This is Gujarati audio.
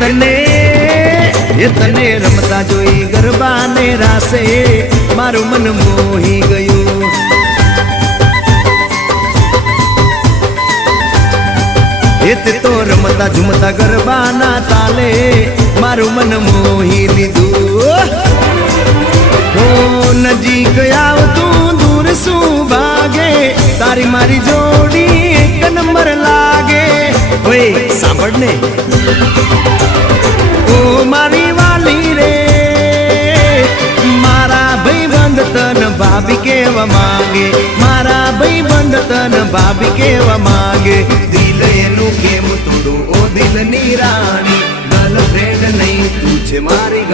તને રમતા જોઈ ગરબા ને રાસે મારું મન મોહી ગયું. તે તો રમતા ઝુમતા ગરબા ના તાલે મારું મન મોહી લીધું. હો નજીક આવતું દૂર શું ભાગે, તારી મારી જોડી એક નંબર લાગે. ઓય સાંભળ ને ઓ મારી વાલી રે, મારા ભાઈબંધ તન ભાભી કેવા માંગે, મારા ભાઈબંધ તન ભાભી કેવા માંગે. દિલ એનું કેમ તોડું ઓ દિલની રાણી, ગર્લફ્રેન્ડ નહીં તું છે મારી